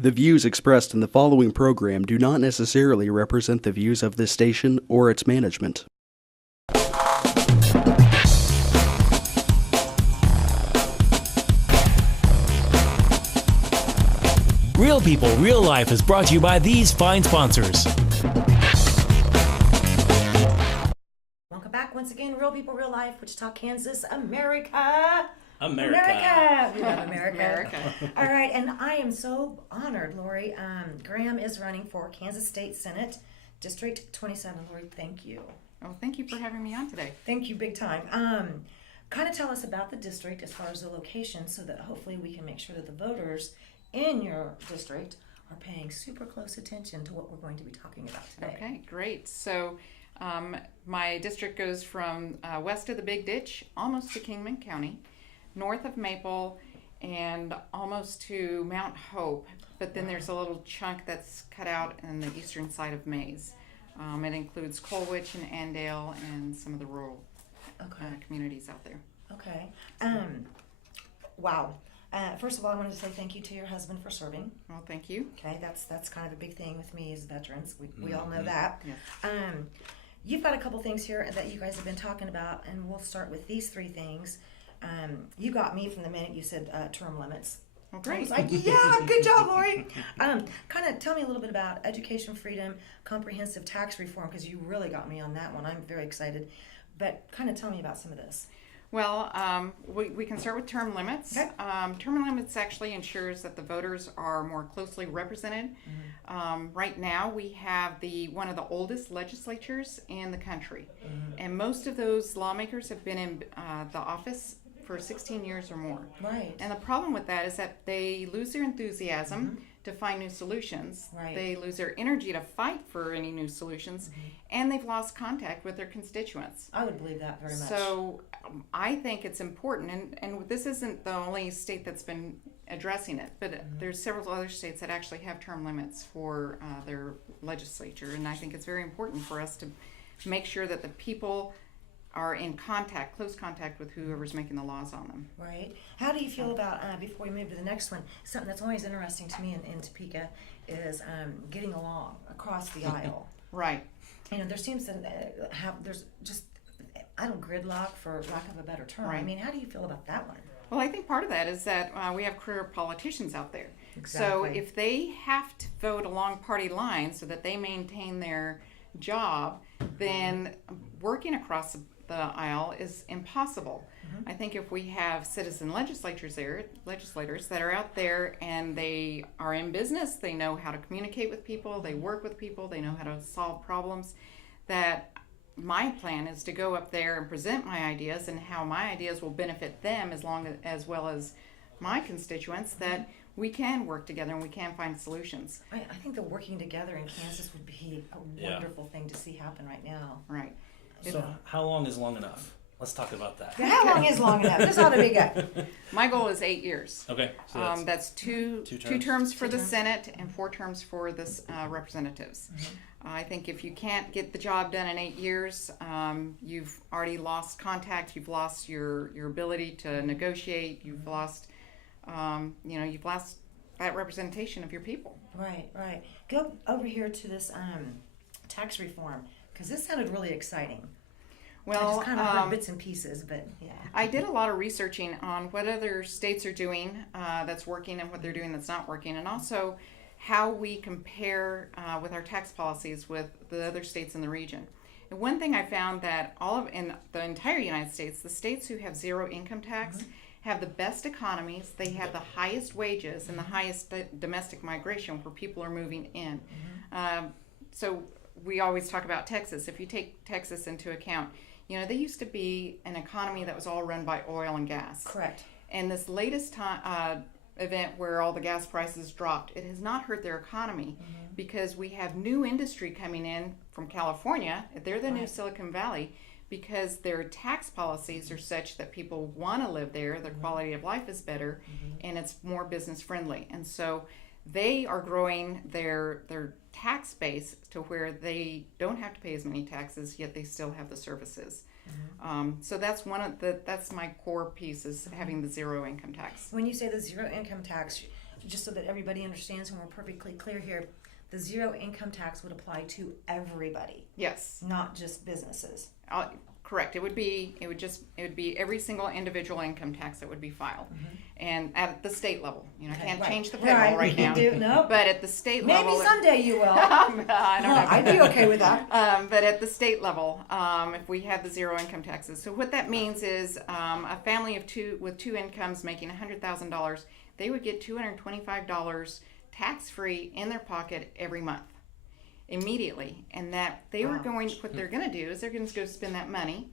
The views expressed in the following program do not necessarily represent the views of this station or its management. Real People, Real Life is brought to you by these fine sponsors. Welcome back once again, Real People, Real Life, Wichita, Kansas, America. America. We love America. All right, and I am so honored, Lori. Graham is running for Kansas State Senate, District 27. Lori, thank you. Well, thank you for having me on today. Thank you, big time. Kind of tell us about the district as far as the location so that hopefully we can make sure that the voters in your district are paying super close attention to what we're going to be talking about today. Okay, great. So my district goes from west of the Big Ditch, almost to Kingman County, north of Maple, and almost to Mount Hope. But then there's a little chunk that's cut out on the eastern side of Mays. It includes Colwich and Andale and some of the rural communities out there. Okay. Wow. First of all, I wanted to say thank you to your husband for serving. Well, thank you. Okay, that's kind of a big thing with me as veterans. We all know that. Yes. You've got a couple things here that you guys have been talking about, and we'll start with these three things. You got me from the minute you said term limits. Well, great. I was like, yeah, good job, Lori. Kind of tell me a little bit about education freedom, comprehensive tax reform, because you really got me on that one. I'm very excited. But kind of tell me about some of this. Well, we can start with term limits. Okay. Term limits actually ensures that the voters are more closely represented. Right now, we have one of the oldest legislatures in the country, and most of those lawmakers have been in the office for 16 years or more. Right. And the problem with that is that they lose their enthusiasm to find new solutions. Right. They lose their energy to fight for any new solutions, and they've lost contact with their constituents. I would believe that very much. So I think it's important, and this isn't the only state that's been addressing it, but there's several other states that actually have term limits for their legislature, and I think it's very important for us to make sure that the people are in close contact with whoever's making the laws on them. Right. How do you feel about, before we move to the next one, something that's always interesting to me in Topeka is getting along across the aisle. Right. You know, there seems to there's just, gridlock for lack of a better term. Right. I mean, how do you feel about that one? Well, I think part of that is that we have career politicians out there. Exactly. So if they have to vote along party lines so that they maintain their job, then working across the aisle is impossible. I think if we have citizen legislators that are out there and they are in business, they know how to communicate with people, they work with people, they know how to solve problems, that my plan is to go up there and present my ideas and how my ideas will benefit them as well as my constituents, that we can work together and we can find solutions. I think the working together in Kansas would be a wonderful thing to see happen right now. Right. So how long is long enough? Let's talk about that. How long is long enough? This ought to be good. My goal is 8 years. Okay. So That's two terms for the Senate and 4 terms for the representatives. I think if you can't get the job done in 8 years, you've already lost contact. You've lost your ability to negotiate. You've lost, you've lost that representation of your people. Right. Go over here to this tax reform, because this sounded really exciting. Well, I just kind of heard bits and pieces, but yeah. I did a lot of researching on what other states are doing that's working and what they're doing that's not working, and also how we compare with our tax policies with the other states in the region. And one thing I found that in the entire United States, the states who have zero income tax have the best economies, they have the highest wages and the highest domestic migration where people are moving in. So we always talk about Texas. If you take Texas into account, they used to be an economy that was all run by oil and gas. Correct. And this latest event where all the gas prices dropped, it has not hurt their economy because we have new industry coming in from California. They're the new Silicon Valley because their tax policies are such that people want to live there, their quality of life is better, and it's more business friendly. And so they are growing their tax base to where they don't have to pay as many taxes, yet they still have the services. So that's that's my core piece, is having the zero income tax. When you say the zero income tax, just so that everybody understands and we're perfectly clear here, the zero income tax would apply to everybody, Yes. not just businesses. Correct. It would be every single individual income tax that would be filed, and at the state level. You know, I can't Right. change the federal right now. No. But at the state Maybe level, someday you will. I don't know. I'd be okay with that. But at the state level, if we have the zero income taxes, so what that means is a family of two with two incomes making $100,000, they would get $225 tax free in their pocket every month. Immediately, and that they were going. What they're going to do is they're going to go spend that money,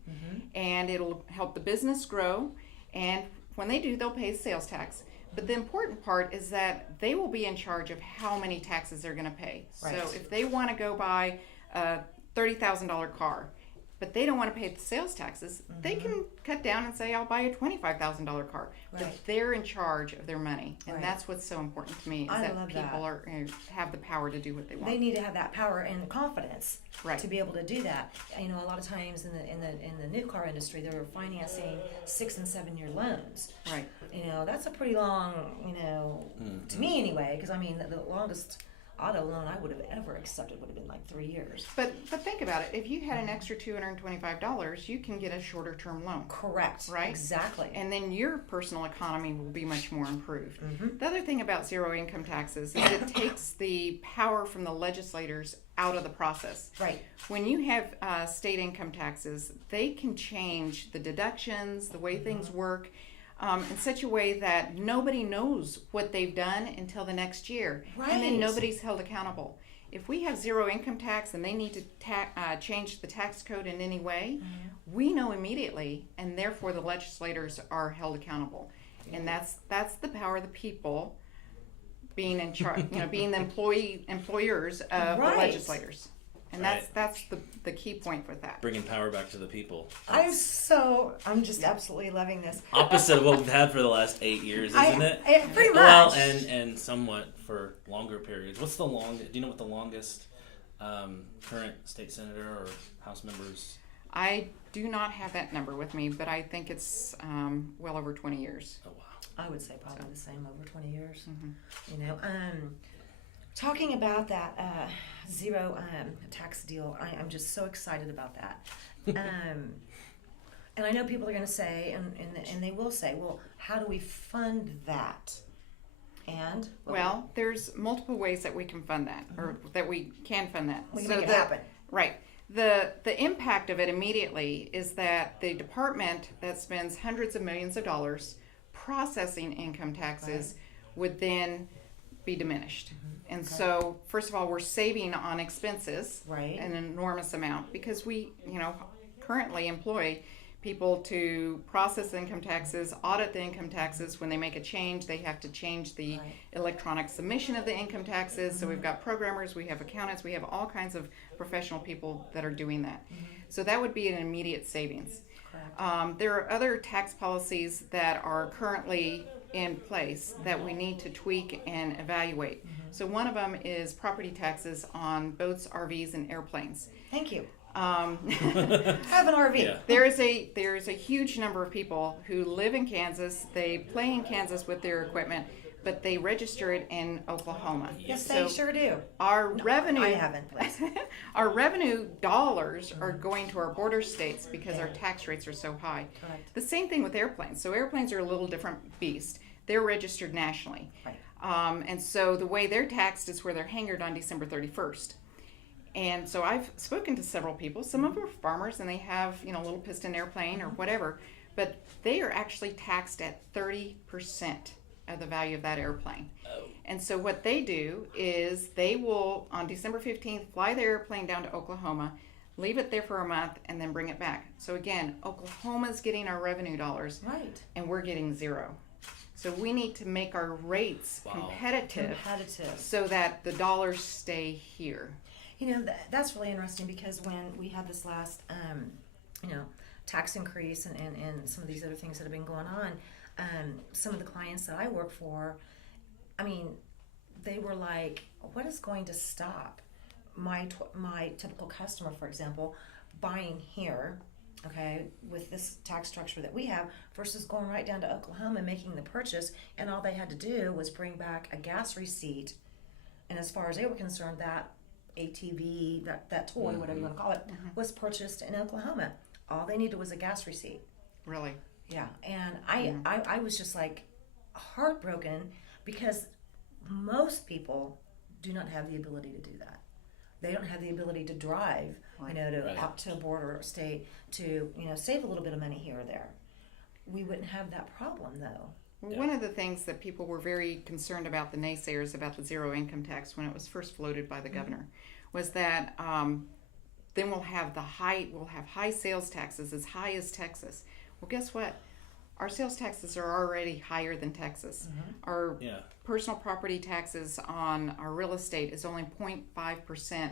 and it'll help the business grow. And when they do, they'll pay sales tax. But the important part is that they will be in charge of how many taxes they're going to pay. Right. So if they want to go buy a $30,000 car, but they don't want to pay the sales taxes, they can cut down and say, I'll buy a $25,000 car. Right. But they're in charge of their money. And Right. that's what's so important to me, is I that love people that. are have the power to do what they want. They need to have that power and confidence Right. to be able to do that. You know, a lot of times in the new car industry, they're financing 6 and 7 year loans. Right. You know, that's a pretty long. You know, to me anyway, because I mean the longest auto loan I would have ever accepted would have been like 3 years. But think about it. If you had an extra $225, you can get a shorter term loan. Correct. Right? Exactly. And then your personal economy will be much more improved. The other thing about zero income taxes is it takes the power from the legislators out of the process. Right. When you have state income taxes, they can change the deductions, the way things work, in such a way that nobody knows what they've done until the next year. And then Right. nobody's held accountable. If we have zero income tax and they need to change the tax code in any way, we know immediately, and therefore the legislators are held accountable. And that's the power of the people being in charge, being the employers of the Right. legislators. And Right. that's the key point with that. Bringing power back to the people. I'm just absolutely loving this. Opposite of what we've had for the last 8 years, isn't it? Pretty much. Well, and somewhat for longer periods. What's the longest? Do you know what the longest current state senator or House members? I do not have that number with me, but I think it's well over 20 years. Oh wow. I would say probably the same, over 20 years. You know, talking about that zero tax deal, I'm just so excited about that. And I know people are going to say, and they will say, well, how do we fund that? And Well, there's multiple ways that we can fund that, or that we can fund that. we can make it happen. Right. The impact of it immediately is that the department that spends hundreds of millions of dollars processing income taxes would then be diminished. And so, first of all, we're saving on expenses, Right. an enormous amount, because we, currently employ people to process income taxes, audit the income taxes. When they make a change, they have to change the electronic submission of the income taxes. So we've got programmers, we have accountants, we have all kinds of professional people that are doing that. So that would be an immediate savings. There are other tax policies that are currently in place that we need to tweak and evaluate. So one of them is property taxes on boats, RVs, and airplanes. Thank you. Have an RV. Yeah. There is a huge number of people who live in Kansas. They play in Kansas with their equipment, but they register it in Oklahoma. Yes, they sure do. Our revenue, I haven't, please. our revenue dollars are going to our border states because our tax rates are so high. Correct. The same thing with airplanes. So airplanes are a little different beast. They're registered nationally. Right. And so the way they're taxed is where they're hangared on December 31st. And so I've spoken to several people. Some of them are farmers and they have, a little piston airplane or whatever, but they are actually taxed at 30% of the value of that airplane. Oh. And so what they do is they will, on December 15th, fly their airplane down to Oklahoma, leave it there for a month, and then bring it back. So again, Oklahoma's getting our revenue dollars, Right. and we're getting zero. So we need to make our rates competitive so that the dollars stay here. That's really interesting because when we had this last, tax increase and some of these other things that have been going on, some of the clients that I work for, they were like, what is going to stop my typical customer, for example, buying here okay, with this tax structure that we have versus going right down to Oklahoma and making the purchase, and all they had to do was bring back a gas receipt. And as far as they were concerned, that ATV, that toy, whatever you want to call it, was purchased in Oklahoma. All they needed was a gas receipt. Really? Yeah, and I was just like heartbroken because most people do not have the ability to do that. They don't have the ability to drive, out to a border state to, save a little bit of money here or there. We wouldn't have that problem though. Well, one of the things that people were very concerned about, the naysayers about the zero income tax when it was first floated by the governor, was that then we'll have high sales taxes as high as Texas. Well, guess what? Our sales taxes are already higher than Texas. Our personal property taxes on our real estate is only 0.5%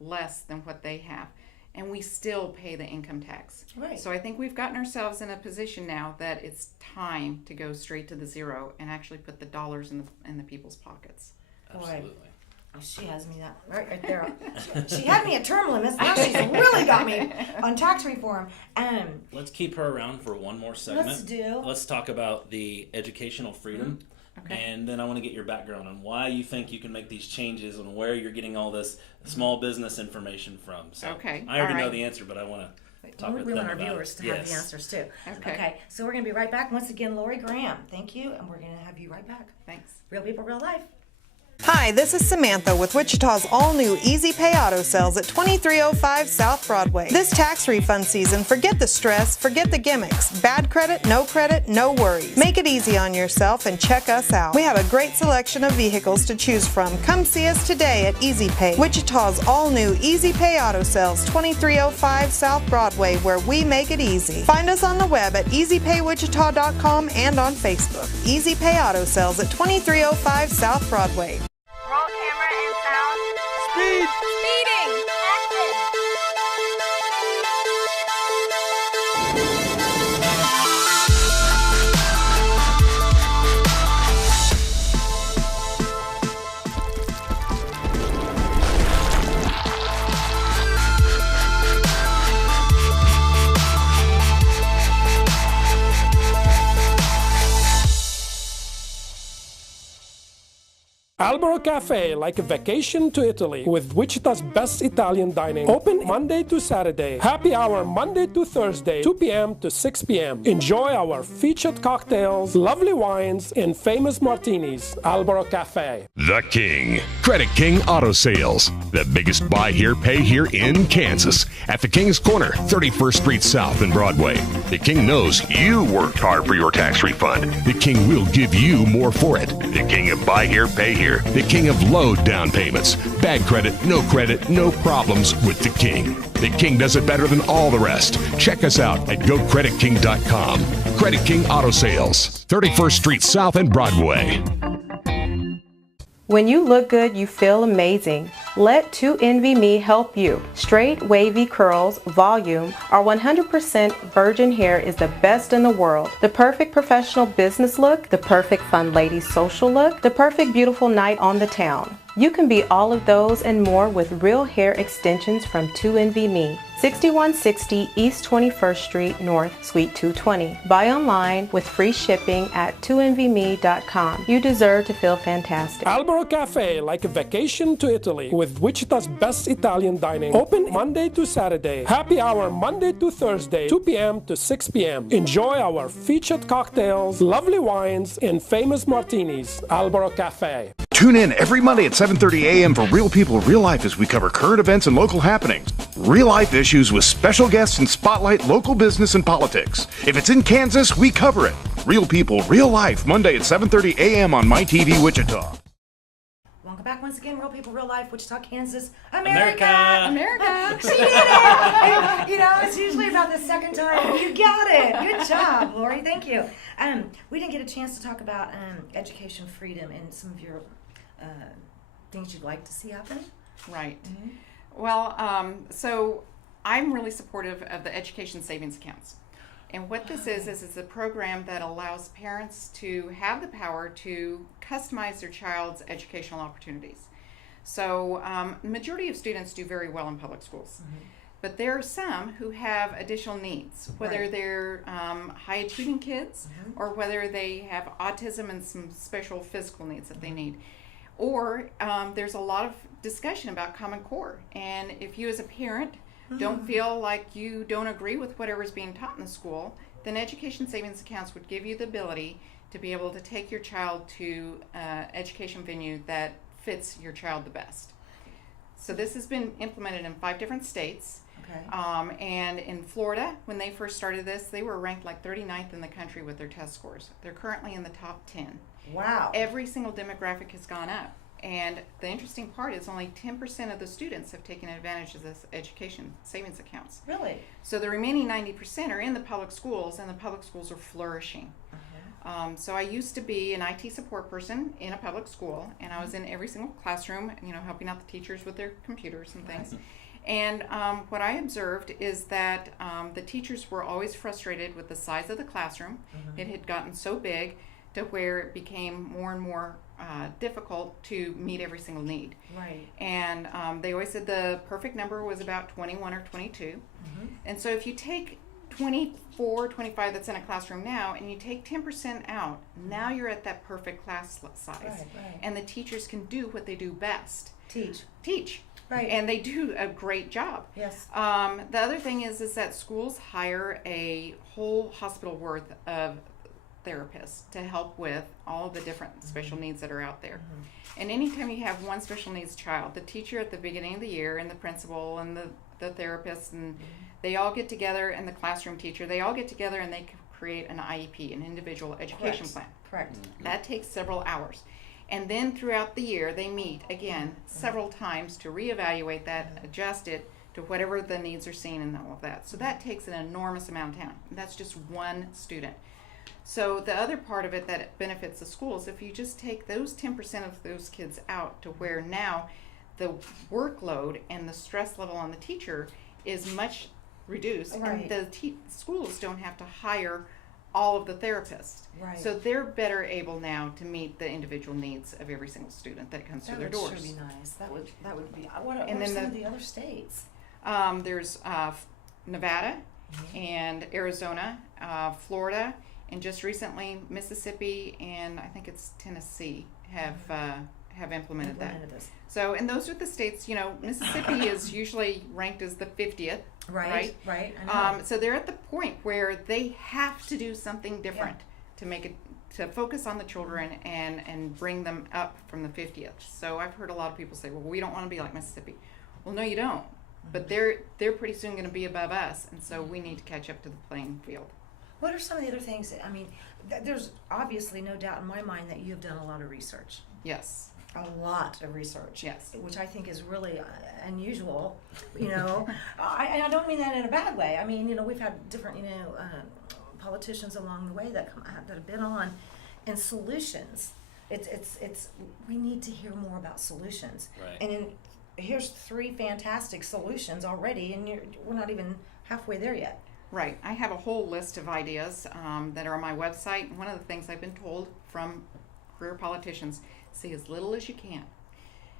less than what they have. And we still pay the income tax. Right. So I think we've gotten ourselves in a position now that it's time to go straight to the zero and actually put the dollars in the people's pockets. Absolutely. Oh, she has me that right there. She had me at term limits. Now she's really got me on tax reform. Let's keep her around for one more segment. Let's talk about the educational freedom. Okay. And then I want to get your background on why you think you can make these changes and where you're getting all this small business information from. So Okay. I already All know right. the answer, but I want to talk with we them want our about viewers it. to have the answers too. Okay. So we're going to be right back. Once again, Lori Graham, thank you, and we're going to have you right back. Thanks. Real people, real life. Hi, this is Samantha with Wichita's all-new Easy Pay Auto Sales at 2305 South Broadway. This tax refund season, forget the stress, forget the gimmicks. Bad credit, no worries. Make it easy on yourself and check us out. We have a great selection of vehicles to choose from. Come see us today at Easy Pay, Wichita's all-new Easy Pay Auto Sales, 2305 South Broadway, where we make it easy. Find us on the web at easypaywichita.com and on Facebook. Easy Pay Auto Sales at 2305 South Broadway. Roll camera and sound. Speed! Speeding! Action! Albero Cafe, like a vacation to Italy, with Wichita's best Italian dining. Open Monday to Saturday. Happy hour Monday to Thursday, 2 p.m. to 6 p.m. Enjoy our featured cocktails, lovely wines, and famous martinis. Albero Cafe. The King. Credit King Auto Sales. The biggest buy here, pay here in Kansas. At the King's Corner, 31st Street South and Broadway. The King knows you worked hard for your tax refund. The King will give you more for it. The King of buy here, pay here. The King of low down payments. Bad credit, no problems with the King. The King does it better than all the rest. Check us out at GoCreditKing.com. Credit King Auto Sales, 31st Street South and Broadway. When you look good, you feel amazing. Let 2NVMe help you. Straight, wavy curls, volume, our 100% virgin hair is the best in the world. The perfect professional business look, the perfect fun lady social look, the perfect beautiful night on the town. You can be all of those and more with real hair extensions from 2NVMe. 6160 East 21st Street North, Suite 220. Buy online with free shipping at 2NVMe.com. You deserve to feel fantastic. Albero Cafe, like a vacation to Italy, with Wichita's best Italian dining. Open Monday to Saturday. Happy hour Monday to Thursday, 2 p.m. to 6 p.m. Enjoy our featured cocktails, lovely wines, and famous martinis. Albero Cafe. Tune in every Monday at 7:30 a.m. for Real People, Real Life as we cover current events and local happenings. Real life issues with special guests and spotlight local business and politics. If it's in Kansas, we cover it. Real People, Real Life, Monday at 7:30 a.m. on MyTV Wichita. Welcome back once again, Real People, Real Life, Wichita, Kansas, America! America! She did it! It's usually about the second time. You got it. Good job, Lori. Thank you. We didn't get a chance to talk about education freedom and some of your things you'd like to see happen. Right. Mm-hmm. Well, so I'm really supportive of the education savings accounts. And what this is it's a program that allows parents to have the power to customize their child's educational opportunities. So the majority of students do very well in public schools. Mm-hmm. But there are some who have additional needs, whether Right. they're high achieving kids or whether they have autism and some special physical needs that they need. Or there's a lot of discussion about Common Core. And if you as a parent don't feel like you don't agree with whatever's being taught in the school, then education savings accounts would give you the ability to be able to take your child to an education venue that fits your child the best. So this has been implemented in 5 different states. Okay. And in Florida, when they first started this, they were ranked like 39th in the country with their test scores. They're currently in the top 10. Wow. Every single demographic has gone up. And the interesting part is only 10% of the students have taken advantage of this education savings accounts. Really? So the remaining 90% are in the public schools, and the public schools are flourishing. So I used to be an IT support person in a public school, and I was in every single classroom, helping out the teachers with their computers and things. And what I observed is that the teachers were always frustrated with the size of the classroom. It had gotten so big to where it became more and more difficult to meet every single need. Right. And they always said the perfect number was about 21 or 22. And so if you take 24, 25 that's in a classroom now, and you take 10% out, now you're at that perfect class size. Right. And the teachers can do what they do best. Teach. Right. And they do a great job. Yes. The other thing is that schools hire a whole hospital worth of therapists to help with all the different special needs that are out there. And anytime you have one special needs child, the teacher at the beginning of the year and the principal and the therapist and they all get together, and the classroom teacher, they all get together and they create an IEP, an individual education plan. Correct. That takes several hours. And then throughout the year, they meet again several times to reevaluate that, adjust it to whatever the needs are seen and all of that. So that takes an enormous amount of time. That's just one student. So the other part of it that benefits the schools, if you just take those 10% of those kids out to where now the workload and the stress level on the teacher is much reduced, Right. and the schools don't have to hire all of the therapists. Right. So they're better able now to meet the individual needs of every single student that comes through their doors. That would sure be nice. That would be. What And are then some of the other states? There's Nevada and Arizona, Florida, and just recently Mississippi and I think it's Tennessee have implemented that. This. So, and those are the states. Mississippi is usually ranked as the 50th. Right. I know. So they're at the point where they have to do something different to make it, to focus on the children and bring them up from the 50th. So I've heard a lot of people say, well, we don't want to be like Mississippi. Well, no, you don't. But they're pretty soon going to be above us, and so we need to catch up to the playing field. What are some of the other things that, there's obviously no doubt in my mind that you've done a lot of research. Yes. A lot of research. Yes. Which I think is really unusual, I don't mean that in a bad way. We've had different, politicians along the way that have been on, and solutions. It's we need to hear more about solutions. Right. And here's 3 fantastic solutions already, and we're not even halfway there yet. Right. I have a whole list of ideas that are on my website. One of the things I've been told from career politicians, say as little as you can.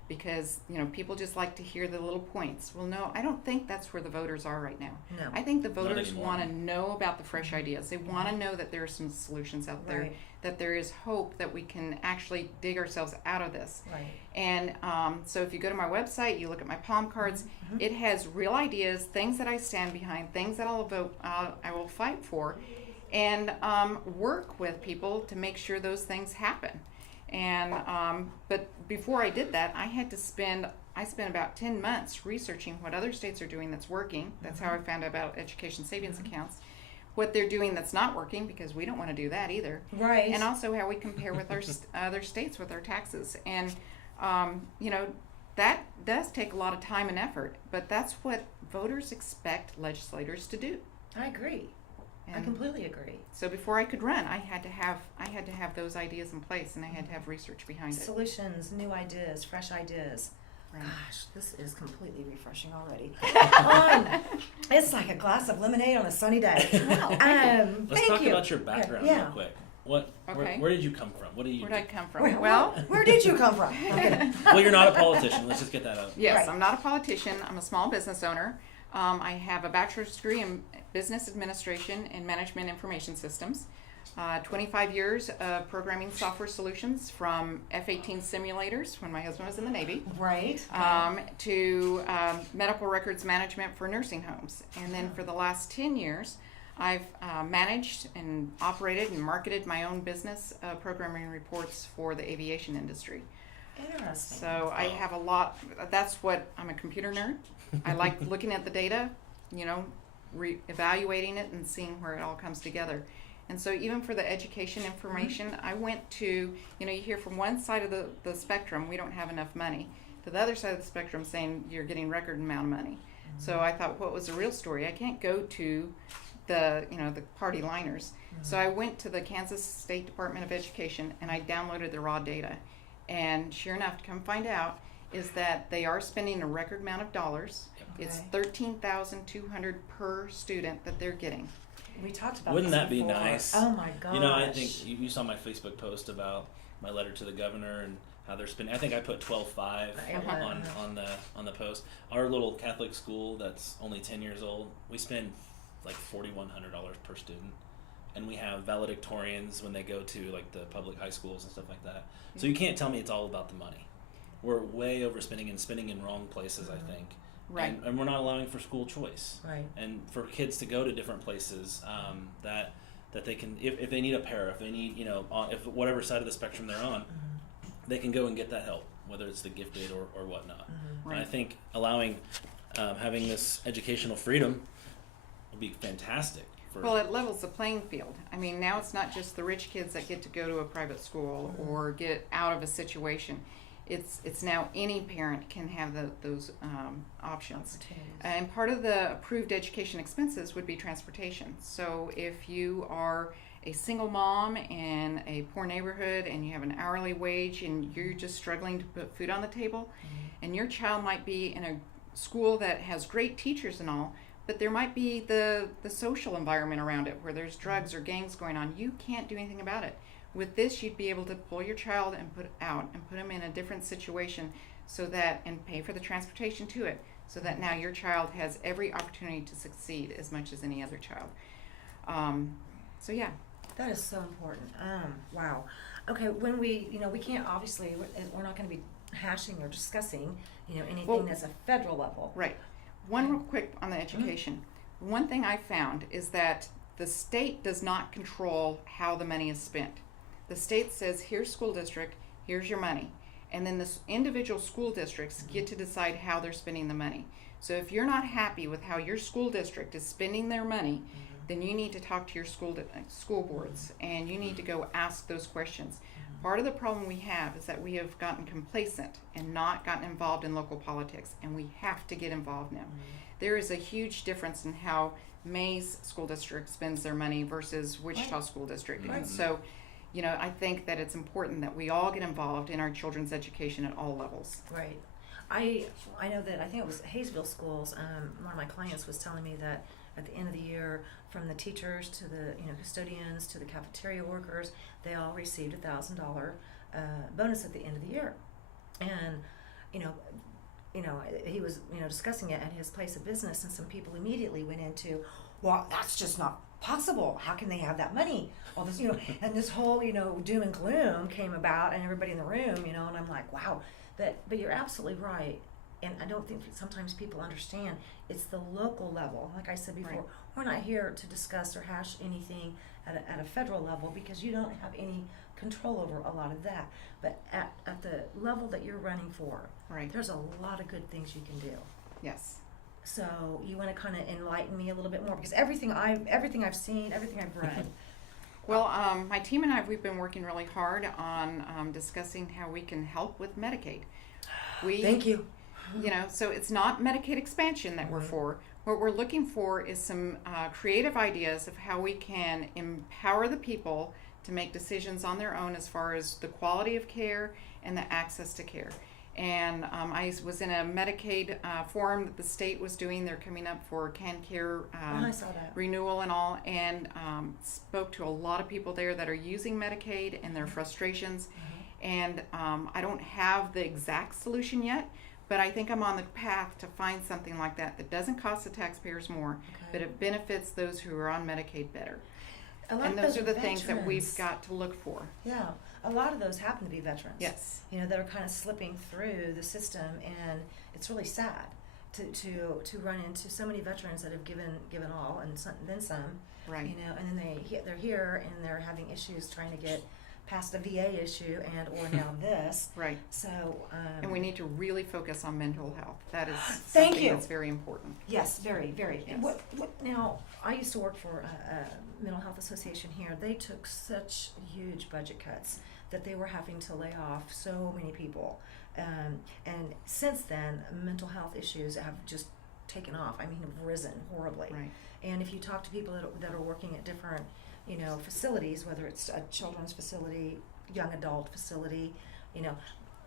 Because, people just like to hear the little points. Well, no, I don't think that's where the voters are right now. No. I think the voters anymore. want to know about the fresh ideas. They want to know that there are some solutions out there, Right. that there is hope that we can actually dig ourselves out of this. Right. And so if you go to my website, you look at my palm cards, it has real ideas, things that I stand behind, things that I will fight for, and work with people to make sure those things happen. And but before I did that, I spent about 10 months researching what other states are doing that's working. That's how I found out about education savings accounts. What they're doing that's not working, because we don't want to do that either. Right. And also how we compare with our other states with our taxes. And that does take a lot of time and effort, but that's what voters expect legislators to do. I agree. I And completely agree. so before I could run, I had to have those ideas in place, and I had to have research behind it. Solutions, new ideas, fresh ideas. Right. Gosh, this is completely refreshing already. It's like a glass of lemonade on a sunny day. Let's thank talk you. about your background Yeah. real quick. Okay. Where did you come from? What do you Where do? did I come from? Well, Where did you come from? I'm kidding. Well, you're not a politician. Let's just get that out. yes, Right. I'm not a politician. I'm a small business owner. I have a bachelor's degree in business administration and management information systems. 25 years of programming software solutions, from F-18 simulators when my husband was in the Navy. Right. To medical records management for nursing homes. And then for the last 10 years, I've managed and operated and marketed my own business programming reports for the aviation industry. Interesting. So I have a lot. That's what I'm a computer nerd. I like looking at the data, evaluating it and seeing where it all comes together. And so even for the education information, I went to, you hear from one side of the spectrum, we don't have enough money, to the other side of the spectrum saying you're getting record amount of money. So I thought, what was the real story? I can't go to the party liners. So I went to the Kansas State Department of Education and I downloaded the raw data. And sure enough, to come find out is that they are spending a record amount of dollars. Okay. It's $13,200 per student that they're getting. We talked about Wouldn't this that be before. nice? Oh my gosh. I think you saw my Facebook post about my letter to the governor and how they're spending. I think I put 12.5 on the post. Our little Catholic school that's only 10 years old, we spend like $4,100 per student, and we have valedictorians when they go to like the public high schools and stuff like that. So you can't tell me it's all about the money. We're way overspending and spending in wrong places, I think. Right. And we're not allowing for school choice. Right. And for kids to go to different places that they can, if they need a para, if they need, if whatever side of the spectrum they're on, they can go and get that help, whether it's the gifted or whatnot. Right. And I think allowing, having this educational freedom would be fantastic. Well, it levels the playing field. I mean, now it's not just the rich kids that get to go to a private school or get out of a situation. It's now any parent can have those options. And part of the approved education expenses would be transportation. So if you are a single mom in a poor neighborhood and you have an hourly wage and you're just struggling to put food on the table, and your child might be in a school that has great teachers and all, but there might be the social environment around it where there's drugs or gangs going on, you can't do anything about it. With this, you'd be able to pull your child and put him in a different situation and pay for the transportation to it, so that now your child has every opportunity to succeed as much as any other child. So yeah. That is so important. Wow. Okay, when we can't, obviously, we're not going to be hashing or discussing, anything that's a federal level. Right. One real quick on the education. One thing I found is that the state does not control how the money is spent. The state says, here's school district, here's your money. And then the individual school districts get to decide how they're spending the money. So if you're not happy with how your school district is spending their money, then you need to talk to your school boards and you need to go ask those questions. Part of the problem we have is that we have gotten complacent and not gotten involved in local politics, and we have to get involved now. There is a huge difference in how May's school district spends their money versus Wichita School District. And so, I think that it's important that we all get involved in our children's education at all levels. Right. I know that, I think it was Hayesville Schools, one of my clients was telling me that at the end of the year, from the teachers to the custodians to the cafeteria workers, they all received $1,000 bonus at the end of the year. And he was discussing it at his place of business, and some people immediately went into, well, that's just not possible. How can they have that money? All this, and this whole doom and gloom came about, and everybody in the room, and I'm like, wow. But you're absolutely right. And I don't think sometimes people understand it's the local level. Like I said before, Right. We're not here to discuss or hash anything at a federal level, because you don't have any control over a lot of that. But at the level that you're running for, Right. there's a lot of good things you can do. Yes. So you want to kind of enlighten me a little bit more, because everything I've seen, everything I've read. Well, my team and I, we've been working really hard on discussing how we can help with Medicaid. Thank you. So it's not Medicaid expansion that we're for. What we're looking for is some creative ideas of how we can empower the people to make decisions on their own as far as the quality of care and the access to care. And I was in a Medicaid forum that the state was doing. They're coming up for CanCare I saw that. renewal and all, and spoke to a lot of people there that are using Medicaid and their frustrations. And I don't have the exact solution yet, But I think I'm on the path to find something like that doesn't cost the taxpayers more, but it benefits those who are on Medicaid better. And those are the things that we've got to look for. Yeah, a lot of those happen to be veterans. Yes. You know, that are kind of slipping through the system, and it's really sad to run into so many veterans that have given all and then some. Right. You know, and then they're here and they're having issues trying to get past a VA issue or now this. Right. So. And we need to really focus on mental health. That is Thank something you. that's very important. Yes, very, very. Yes. What now? I used to work for a mental health association here. They took such huge budget cuts that they were having to lay off so many people. And since then, mental health issues have just taken off. I mean, have risen horribly. Right. And if you talk to people that are working at different, you know, facilities, whether it's a children's facility, young adult facility, you know,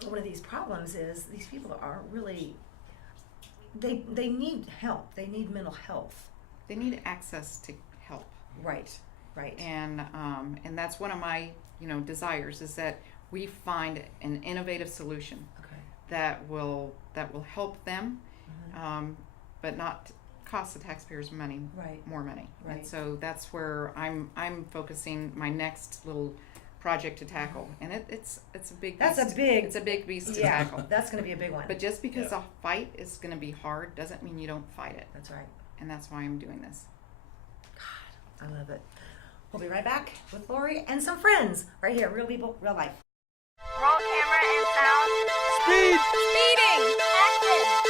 one of these problems is these people are really, they need help. They need mental health. They need access to help. Right, right. And that's one of my, desires is that we find an innovative solution that will help them, but not cost the taxpayers more money. Right. And so that's where I'm focusing my next little project to tackle, and it's a big. It's a big beast to tackle. That's going to be a big one. But just because a fight is going to be hard doesn't mean you don't fight it. That's right. And that's why I'm doing this. God, I love it. We'll be right back with Lori and some friends right here. Real people, real life. Roll camera and sound. Speed! Speeding! Action!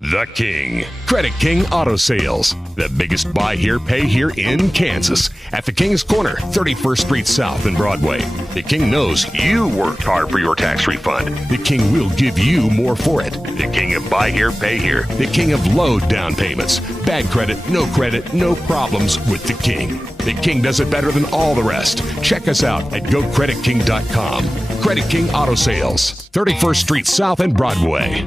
The King. Credit King Auto Sales. The biggest buy here, pay here in Kansas. At the King's Corner, 31st Street South and Broadway. The King knows you worked hard for your tax refund. The King will give you more for it. The King of buy here, pay here. The King of low down payments. Bad credit, no problems with the King. The King does it better than all the rest. Check us out at GoCreditKing.com. Credit King Auto Sales, 31st Street South and Broadway.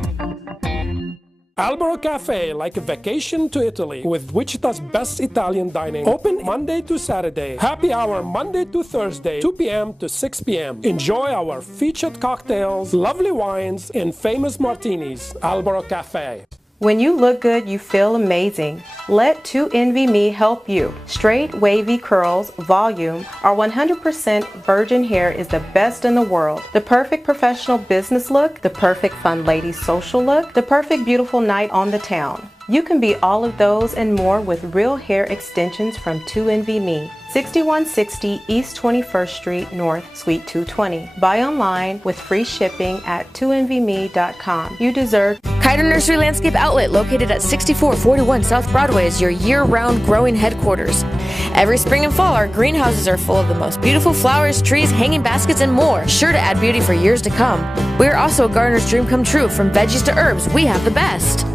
Albero Cafe, like a vacation to Italy, with Wichita's best Italian dining. Open Monday to Saturday. Happy hour Monday to Thursday, 2 p.m. to 6 p.m. Enjoy our featured cocktails, lovely wines, and famous martinis. Albero Cafe. When you look good, you feel amazing. Let 2NVMe help you. Straight, wavy curls, volume, our 100% virgin hair is the best in the world. The perfect professional business look, the perfect fun lady social look, the perfect beautiful night on the town. You can be all of those and more with real hair extensions from 2NVMe. 6160 East 21st Street North, Suite 220. Buy online with free shipping at 2NVMe.com. You deserve. Kiter Nursery Landscape Outlet, located at 6441 South Broadway, is your year-round growing headquarters. Every spring and fall, our greenhouses are full of the most beautiful flowers, trees, hanging baskets, and more, sure to add beauty for years to come. We are also a gardener's dream come true. From veggies to herbs, we have the best.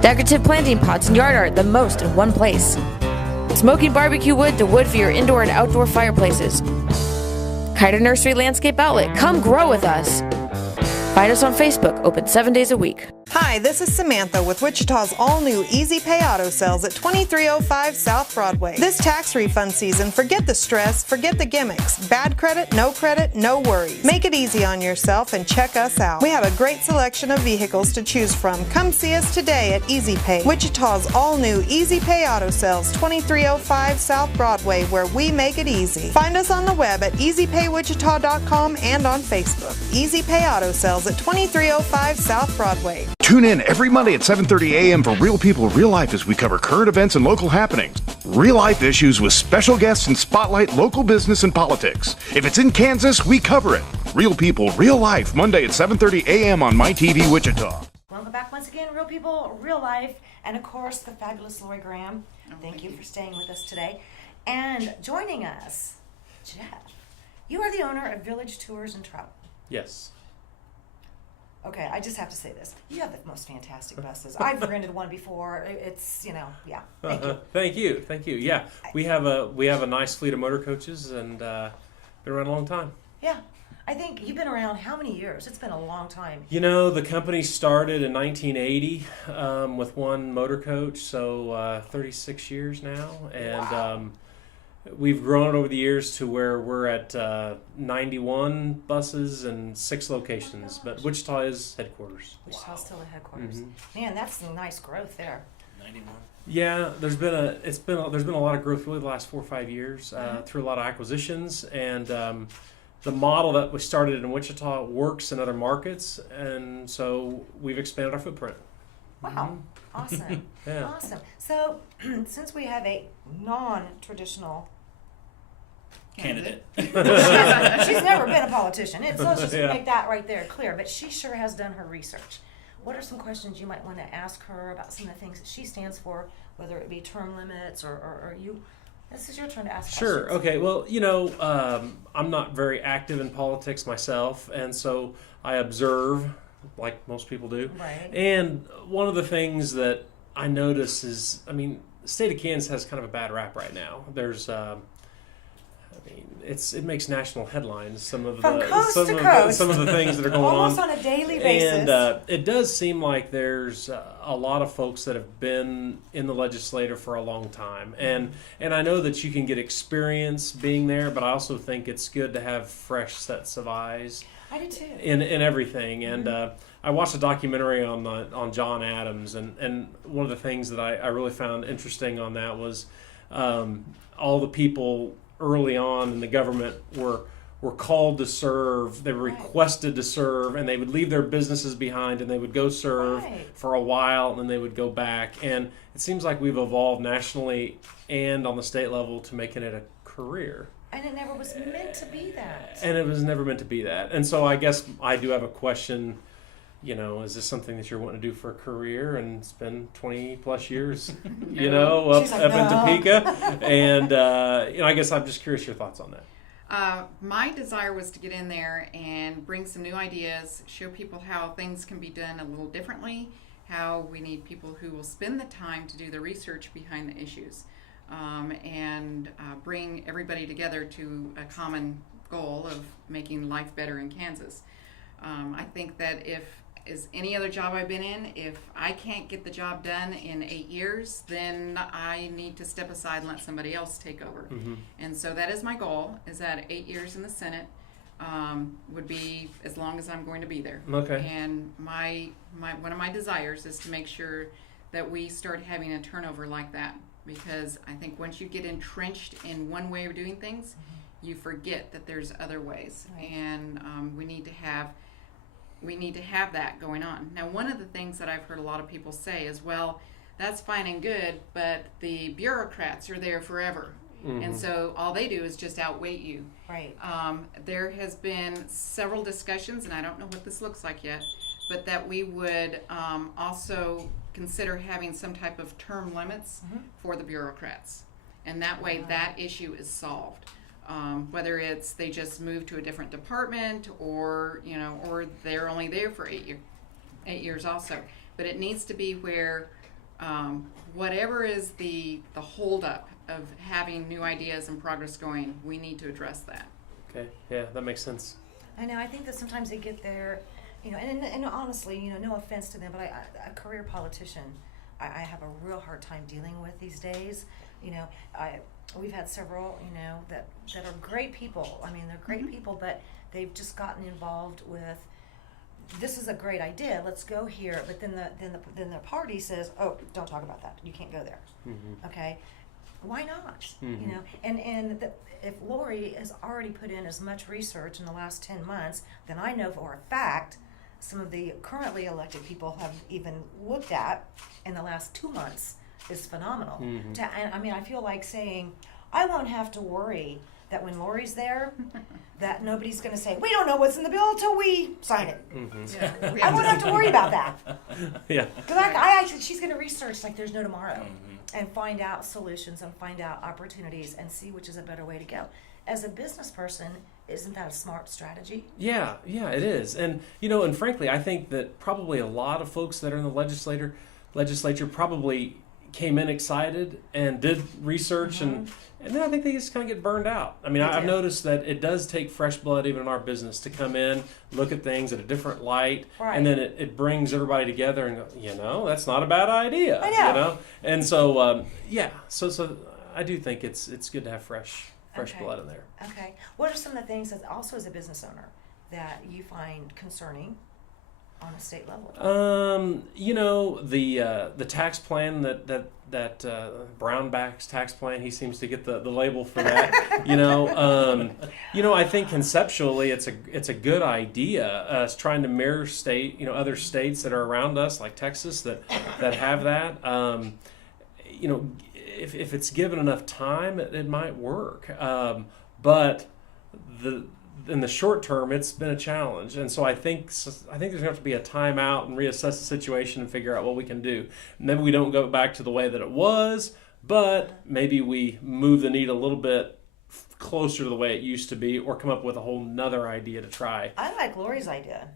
Decorative planting pots and yard art, the most in one place. Smoking barbecue wood to wood for your indoor and outdoor fireplaces. Kiter Nursery Landscape Outlet, come grow with us. Find us on Facebook, open 7 days a week. Hi, this is Samantha with Wichita's all-new Easy Pay Auto Sales at 2305 South Broadway. This tax refund season, forget the stress, forget the gimmicks. Bad credit, no worries. Make it easy on yourself and check us out. We have a great selection of vehicles to choose from. Come see us today at Easy Pay, Wichita's all-new Easy Pay Auto Sales, 2305 South Broadway, where we make it easy. Find us on the web at easypaywichita.com and on Facebook. Easy Pay Auto Sales at 2305 South Broadway. Tune in every Monday at 7:30 a.m. for Real People, Real Life as we cover current events and local happenings. Real life issues with special guests and spotlight local business and politics. If it's in Kansas, we cover it. Real People, Real Life, Monday at 7:30 a.m. on MyTV Wichita. Welcome back once again, Real People, Real Life, and of course, the fabulous Lori Graham. Thank you for staying with us today. And joining us, Jeff. You are the owner of Village Tours and Travel. Yes. Okay, I just have to say this. You have the most fantastic buses. I've rented one before. It's, yeah. Thank you. Thank you. Yeah, we have a nice fleet of motor coaches, and been around a long time. Yeah. I think you've been around how many years? It's been a long time. The company started in 1980 with one motor coach, so 36 years now, and Wow. We've grown over the years to where we're at 91 buses and 6 locations, but Wichita is headquarters. Wichita's still the headquarters. Mm-hmm. Man, that's some nice growth there. 91. Yeah, there's been a lot of growth really the last 4 or 5 years through a lot of acquisitions, and the model that we started in Wichita works in other markets, and so we've expanded our footprint. Wow, awesome. Yeah. Awesome. So, since we have a non-traditional Candidate. she's never been a politician, so let's just make that right there clear, but she sure has done her research. What are some questions you might want to ask her about some of the things that she stands for, whether it be term limits or you? This is your turn to ask Sure. questions. Okay. Well, I'm not very active in politics myself, and so I observe like most people do. Right. And one of the things that I notice is, the state of Kansas has kind of a bad rap right now. There's, it makes national headlines. Some of From the coast to coast. some of the things that are going Almost on on a daily basis. And it does seem like there's a lot of folks that have been in the legislature for a long time, and I know that you can get experience being there, but I also think it's good to have fresh sets of eyes. I do too. In everything, and I watched a documentary on John Adams, and one of the things that I really found interesting on that was all the people early on in the government were called to serve. They were requested to serve, and they would leave their businesses behind, and they would go serve for a while, and then they would go back. And it seems like we've evolved nationally and on the state level to making it a career. And it never was meant to be that. And it was never meant to be that. And so I guess I do have a question, is this something that you're wanting to do for a career and spend 20 plus years, up in Topeka? And, I guess I'm just curious your thoughts on that. My desire was to get in there and bring some new ideas, show people how things can be done a little differently, how we need people who will spend the time to do the research behind the issues. And bring everybody together to a common goal of making life better in Kansas. I think that as any other job I've been in, if I can't get the job done in 8 years, then I need to step aside and let somebody else take over. Mm-hmm. And so that is my goal, is that 8 years in the Senate would be as long as I'm going to be there. Okay. And my one of my desires is to make sure that we start having a turnover like that. Because I think once you get entrenched in one way of doing things, you forget that there's other ways, and we need to have that going on. Now, one of the things that I've heard a lot of people say is, well, that's fine and good, but the bureaucrats are there forever, and so all they do is just outweight you. Right. There has been several discussions, and I don't know what this looks like yet, but that we would also consider having some type of term limits for the bureaucrats. And that way that issue is solved. Whether it's they just move to a different department or they're only there for 8 years also. But it needs to be where whatever is the holdup of having new ideas and progress going, we need to address that. Okay, yeah, that makes sense. I know, I think that sometimes they get there, and honestly, no offense to them, but a career politician, I have a real hard time dealing with these days. We've had several, that are great people. I mean, they're great people, but they've just gotten involved with, this is a great idea, let's go here, but then the party says, oh, don't talk about that, you can't go there. Okay, why not? If Lori has already put in as much research in the last 10 months, then I know for a fact some of the currently elected people have even looked at in the last 2 months is phenomenal. I feel like saying, I won't have to worry that when Lori's there, that nobody's going to say, we don't know what's in the bill until we sign it. I won't have to worry about that. Yeah. Because she's going to research like there's no tomorrow. and find out solutions and find out opportunities and see which is a better way to go. As a business person, isn't that a smart strategy? Yeah, it is. And, and frankly, I think that probably a lot of folks that are in the legislature probably came in excited and did research, and then I think they just kind of get burned out. I mean, I've noticed that it does take fresh blood, even in our business, to come in, look at things at a different light, and then it brings everybody together and go, that's not a bad idea. I know. And so, so I do think it's good to have fresh blood in there. Okay. What are some of the things that also as a business owner that you find concerning on a state level? The tax plan that Brownback's tax plan, he seems to get the label for that. I think conceptually it's a good idea. Us trying to mirror other states that are around us, like Texas, that have that. If it's given enough time, it might work. But in the short term, it's been a challenge, and so I think there's going to have to be a timeout and reassess the situation and figure out what we can do. Maybe we don't go back to the way that it was, but maybe we move the needle a little bit closer to the way it used to be, or come up with a whole nother idea to try. I like Lori's idea.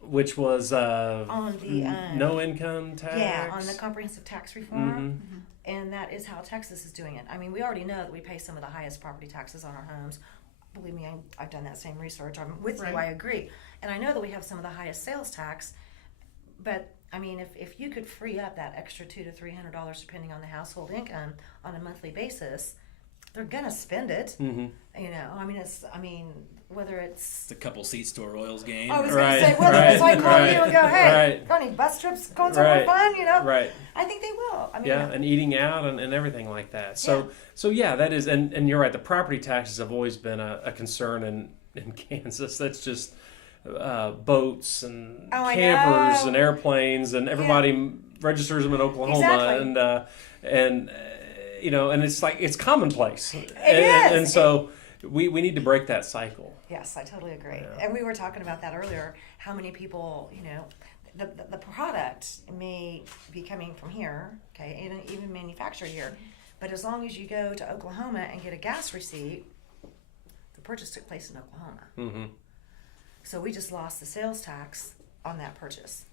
Which was on the no income tax. Yeah, on the comprehensive tax reform, and that is how Texas is doing it. I mean, we already know that we pay some of the highest property taxes on our homes. Believe me, I've done that same research. I'm with you. I agree, and I know that we have some of the highest sales tax. But I mean, if you could free up that extra $200 to $300 depending on the household income on a monthly basis, they're gonna spend it. Whether it's a couple seats to a Royals game. I was going to say, whether it's like calling you and go, hey, got any bus trips going somewhere fun, Right. I think they will. And eating out and everything like that. So that is, and you're right, the property taxes have always been a concern in Kansas. That's just boats and campers and airplanes, and everybody registers them in Oklahoma. Exactly. And it's like, it's commonplace. It is. And so we need to break that cycle. Yes, I totally agree. Yeah. And we were talking about that earlier, how many people, the product may be coming from here, okay, and even manufactured here, but as long as you go to Oklahoma and get a gas receipt, the purchase took place in Oklahoma. Mm-hmm. So we just lost the sales tax on that purchase.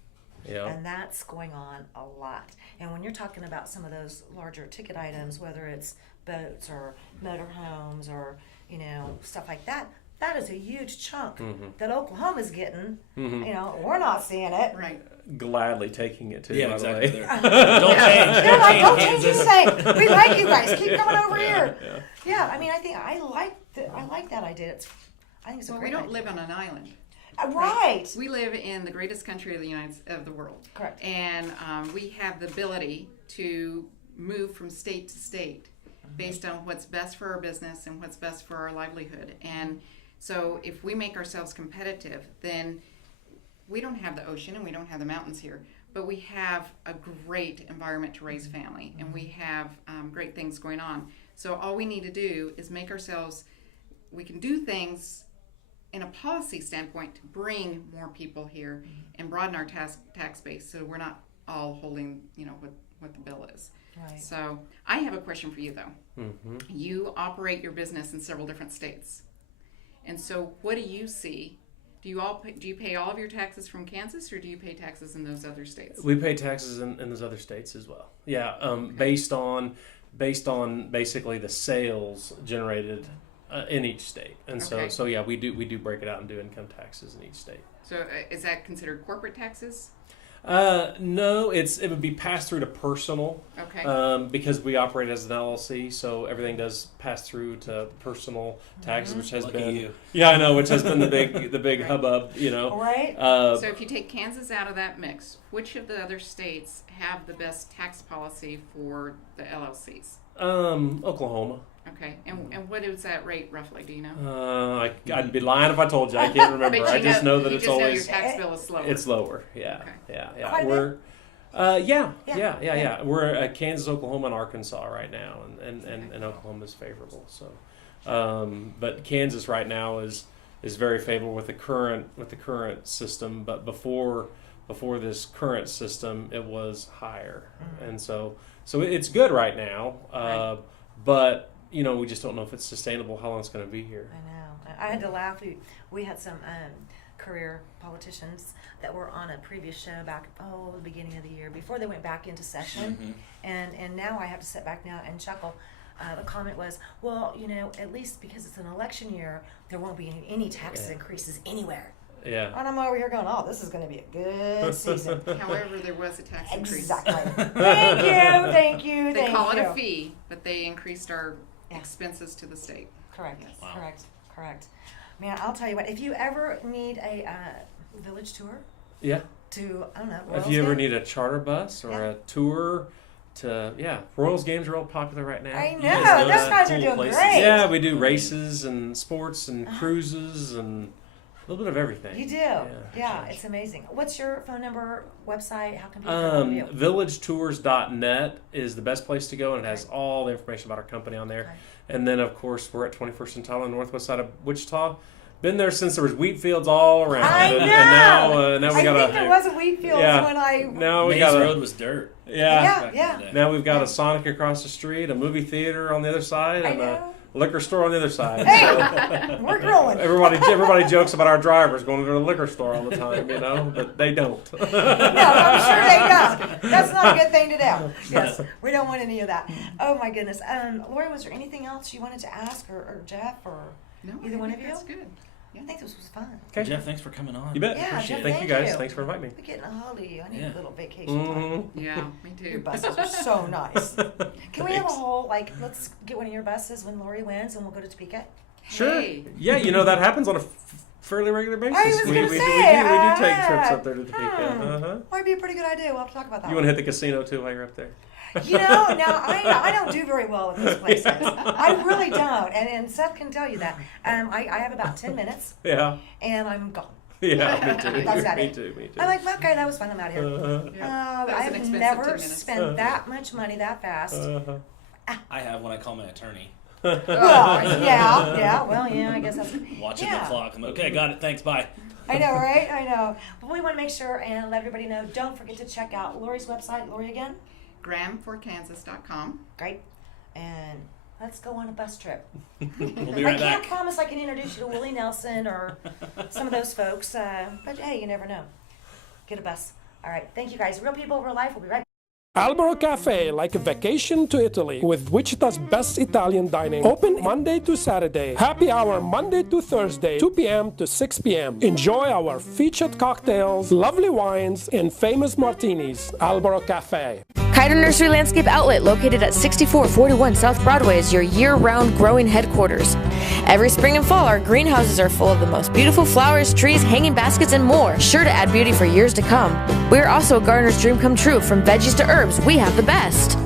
Yeah. And that's going on a lot. And when you're talking about some of those larger ticket items, whether it's boats or motorhomes or stuff like that, that is a huge chunk that Oklahoma's getting. We're not seeing it. Right. Gladly taking it too. Yeah, by exactly. The way. Don't change. They're like, don't change anything. We like you guys. Keep coming over here. Yeah. I mean, I think I like that idea. I think it's a great idea. We don't live on an island. Right. We live in the greatest country of the world. Correct. And we have the ability to move from state to state based on what's best for our business and what's best for our livelihood. And so if we make ourselves competitive, then we don't have the ocean and we don't have the mountains here, but we have a great environment to raise family, and we have great things going on. So all we need to do is we can do things in a policy standpoint to bring more people here and broaden our tax base, so we're not all holding, what the bill is. Right. So I have a question for you, though. Mm-hmm. You operate your business in several different states, and so what do you see? Do you pay all of your taxes from Kansas, or do you pay taxes in those other states? We pay taxes in those other states as well. Yeah, based on basically the sales generated in each state, and so yeah, we do break it out and do income taxes in each state. So is that considered corporate taxes? No, it would be passed through to personal. Okay. Because we operate as an LLC, so everything does pass through to personal taxes, which has been which has been the big right. hubbub, Right. So if you take Kansas out of that mix, which of the other states have the best tax policy for the LLCs? Oklahoma. Okay, and what is that rate roughly? Do you know? I'd be lying if I told you. I can't remember. I just know that it's always. Your tax bill is lower. It's lower. Yeah, okay. yeah. Quite We're, yeah. We're at Kansas, Oklahoma, and Arkansas right now, and Oklahoma is favorable. So, but Kansas right now is very favorable with the current system. But before this current system, it was higher, and so So it's good right now, but we just don't know if it's sustainable, how long it's going to be here. I know. I had to laugh. We had some career politicians that were on a previous show back, the beginning of the year, before they went back into session. And now I have to sit back now and chuckle. The comment was, well, at least because it's an election year, there won't be any tax increases anywhere. Yeah. And I'm over here going, this is going to be a good season. However, there was a tax increase. Exactly. Thank you. They call it a fee, but they increased our expenses to the state. Correct. Yes. Wow. Correct. Man, I'll tell you what. If you ever need a village tour, Yeah. to I don't know. If you ever need a charter bus or a tour. Royals games are all popular right now. I know, those guys are doing great. Yeah, we do races and sports and cruises and a little bit of everything. You do, yeah, it's amazing. What's your phone number, website? How can people follow you? Villagetours.net is the best place to go, and it has all the information about our company on there. Okay. And then, of course, we're at 21st and Tyler, on the northwest side of Wichita. Been there since there was wheat fields all around. I know. And now we got I think there was a wheat fields when I. Now we Maze got Road was dirt. Yeah. Now we've got a Sonic across the street, a movie theater on the other side, and a liquor store on the other side. Hey, we're growing. Everybody jokes about our drivers going to the liquor store all the time, but they don't. No, I'm sure they don't. That's not a good thing to do. Yes, we don't want any of that. Oh my goodness. Lori, was there anything else you wanted to ask, or Jeff, or either one of you? That's good. I think this was fun. Okay. Jeff, thanks for coming on. You bet. Yeah, Appreciate Jeff, it. Thank you guys. Thanks for inviting me. We're getting a hold of you. I need a little vacation time. Mm-hmm. Yeah, me too. Your buses are so nice. Can we have a whole, let's get one of your buses when Lori wins and we'll go to Topeka? Sure. Hey. Yeah, that happens on a fairly regular basis. I was we gonna do take trips up there to Topeka. Might be a pretty good idea. We'll have to talk about that. You want to hit the casino too while you're up there? Now I don't do very well at those places. I really don't, and Seth can tell you that. I have about 10 minutes. Yeah. And I'm gone. Yeah, me too. That's about me it. too. I'm like, okay, that was fun. I'm out of here. I have never spent that much money that fast. I have when I call my attorney. Well, I guess that's Watching the clock. I'm okay, got it. Thanks, bye. I know, right? I know. But we want to make sure and let everybody know. Don't forget to check out Lori's website. Lori again? GrahamForKansas.com. Great. And let's go on a bus trip. We'll be right I can't back. promise I can introduce you to Willie Nelson or some of those folks, but hey, you never know. Get a bus. All right. Thank you guys. Real People, Real Life. We'll be right back. Albero Cafe, like a vacation to Italy, with Wichita's best Italian dining. Open Monday to Saturday. Happy hour Monday to Thursday, 2 p.m. to 6 p.m. Enjoy our featured cocktails, lovely wines, and famous martinis. Albero Cafe. Kiter Nursery Landscape Outlet, located at 6441 South Broadway, is your year-round growing headquarters. Every spring and fall, our greenhouses are full of the most beautiful flowers, trees, hanging baskets, and more, sure to add beauty for years to come. We are also a gardener's dream come true. From veggies to herbs, we have the best.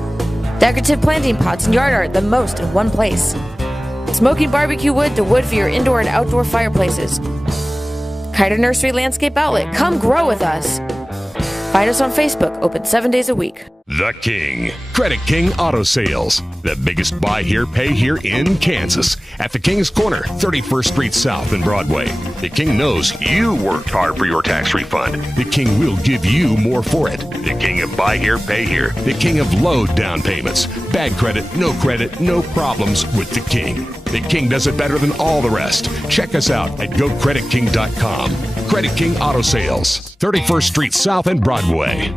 Decorative planting pots and yard art, the most in one place. Smoking barbecue wood to wood for your indoor and outdoor fireplaces. Kiter Nursery Landscape Outlet, come grow with us. Find us on Facebook, open 7 days a week. The King. Credit King Auto Sales. The biggest buy here, pay here in Kansas. At the King's Corner, 31st Street South and Broadway. The King knows you worked hard for your tax refund. The King will give you more for it. The King of buy here, pay here. The King of low down payments. Bad credit, no problems with the King. The King does it better than all the rest. Check us out at GoCreditKing.com. Credit King Auto Sales, 31st Street South and Broadway.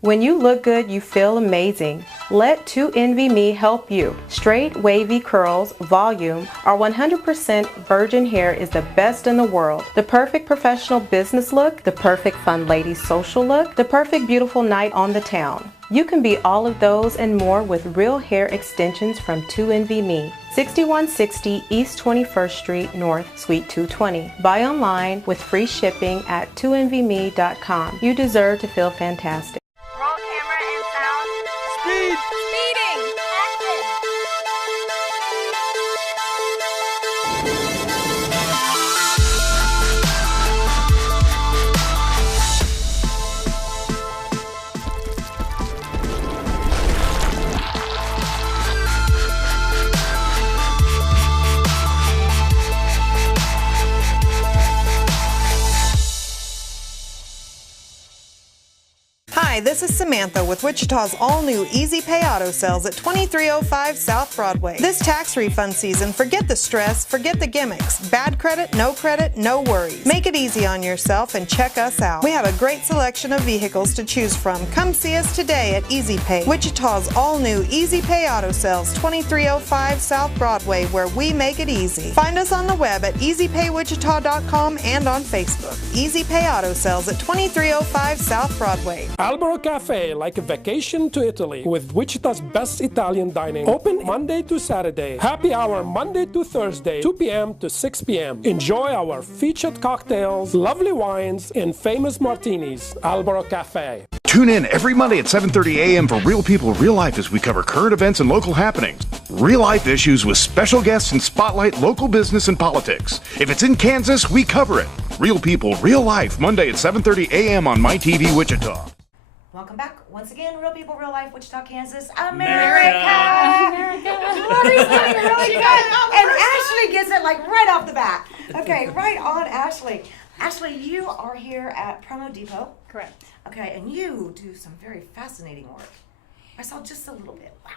When you look good, you feel amazing. Let 2NVMe help you. Straight, wavy curls, volume, or 100% virgin hair is the best in the world. The perfect professional business look, the perfect fun lady social look, the perfect beautiful night on the town. You can be all of those and more with real hair extensions from 2NVMe. 6160 East 21st Street North, Suite 220. Buy online with free shipping at 2NVMe.com. You deserve to feel fantastic. Roll camera and sound. Speed! Speeding! Action! Hi, this is Samantha with Wichita's all-new Easy Pay Auto Sales at 2305 South Broadway. This tax refund season, forget the stress, forget the gimmicks. Bad credit, no worries. Make it easy on yourself and check us out. We have a great selection of vehicles to choose from. Come see us today at Easy Pay, Wichita's all-new Easy Pay Auto Sales, 2305 South Broadway, where we make it easy. Find us on the web at easypaywichita.com and on Facebook. Easy Pay Auto Sales at 2305 South Broadway. Albero Cafe, like a vacation to Italy, with Wichita's best Italian dining. Open Monday to Saturday. Happy hour Monday to Thursday, 2 p.m. to 6 p.m. Enjoy our featured cocktails, lovely wines, and famous martinis. Albero Cafe. Tune in every Monday at 7:30 a.m. for Real People, Real Life as we cover current events and local happenings. Real life issues with special guests and spotlight local business and politics. If it's in Kansas, we cover it. Real People, Real Life, Monday at 7:30 a.m. on MyTV Wichita. Welcome back. Once again, Real People, Real Life, Wichita, Kansas, America. Lori's doing really good. And Ashley gets it like right off the bat. Okay, right on, Ashley. Ashley, you are here at Promo Depot. Correct. Okay, and you do some very fascinating work. I saw just a little bit. Wow.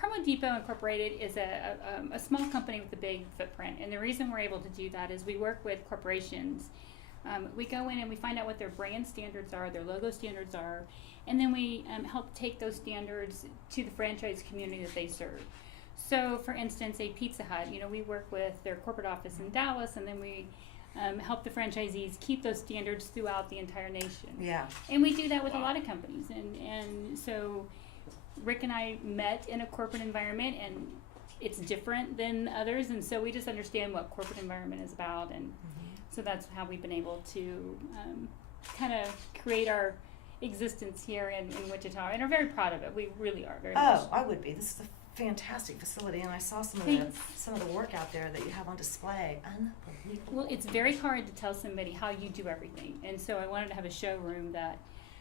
Promo Depot Incorporated is a small company with a big footprint, and the reason we're able to do that is we work with corporations. We go in and we find out what their brand standards are, their logo standards are, and then we help take those standards to the franchise community that they serve. So, for instance, a Pizza Hut, we work with their corporate office in Dallas, and then we help the franchisees keep those standards throughout the entire nation. Yeah. And we do that with a lot of companies. And so Rick and I met in a corporate environment, and it's different than others. And so we just understand what corporate environment is about. And so that's how we've been able to kind of create our existence here in Wichita, and are very proud of it. We really are very much. Oh, I would be. This is a fantastic facility, and I saw some of the work out there that you have on display. Unbelievable. Well, it's very hard to tell somebody how you do everything, and so I wanted to have a showroom that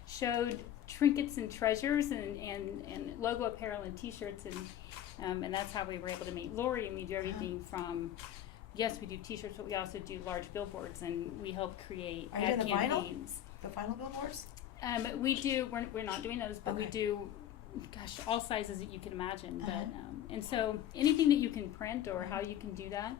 showed trinkets and treasures and logo apparel and T-shirts, and that's how we were able to meet Lori. And we do everything from, yes, we do T-shirts, but we also do large billboards, and we help create ad campaigns. The vinyl billboards? We do. We're not doing those, but we do. Gosh, all sizes that you can imagine. But and so anything that you can print or how you can do that,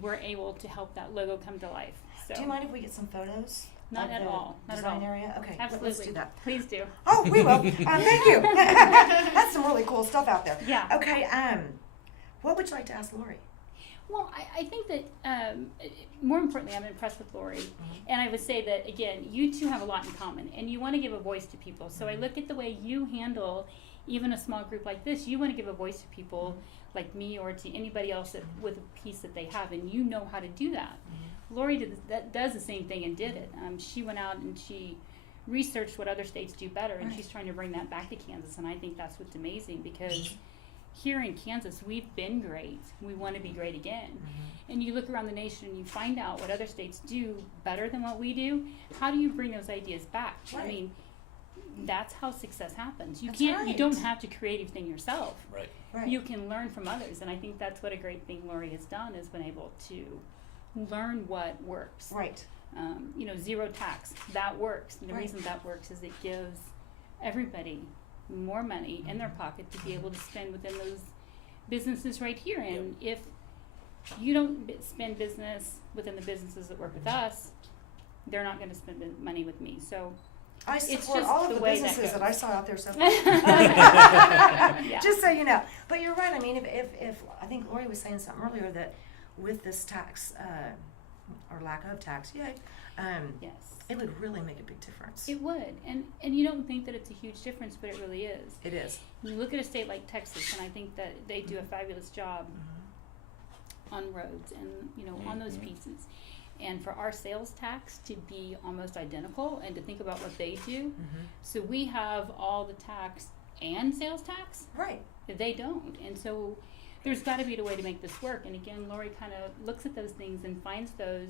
we're able to help that logo come to life. So. Do you mind if we get some photos? Not at all. Not design at all. area? Okay, absolutely. Let's do that. Please do. Oh, we will. Thank you. That's some really cool stuff out there. Yeah. Okay. What would you like to ask Lori? Well, I think that more importantly, I'm impressed with Lori, and I would say that again, you two have a lot in common, and you want to give a voice to people. So I look at the way you handle even a small group like this. You want to give a voice to people like me or to anybody else with a piece that they have, and you know how to do that. Lori does the same thing and did it. She went out and she researched what other states do better, and she's trying to bring that back to Kansas, and I think that's what's amazing because. Here in Kansas, we've been great. We want to be great again. And you look around the nation and you find out what other states do better than what we do. How do you bring those ideas back? Right. I mean, that's how success happens. You That's can't. right. You don't have to create everything yourself. Right. Right. You can learn from others, and I think that's what a great thing Lori has done is been able to learn what works. Right. Zero tax, that works. And the Right. reason that works is it gives everybody more money in their pocket to be able to spend within those businesses right here. And if you don't spend business within the businesses that work with us, they're not going to spend the money with me. So I it's support just all of the the way businesses that that I saw out there so far. Yeah. Just so you know. But you're right. I mean, if I think Lori was saying something earlier that with this tax or lack of tax, yes, it would really make a big difference. It would, and you don't think that it's a huge difference, but it really is. It is. You look at a state like Texas, and I think that they do a fabulous job on roads and on those pieces. And for our sales tax to be almost identical, and to think about what they do, so we have all the tax and sales tax. Right. They don't, and so there's got to be a way to make this work. And again, Lori kind of looks at those things and finds those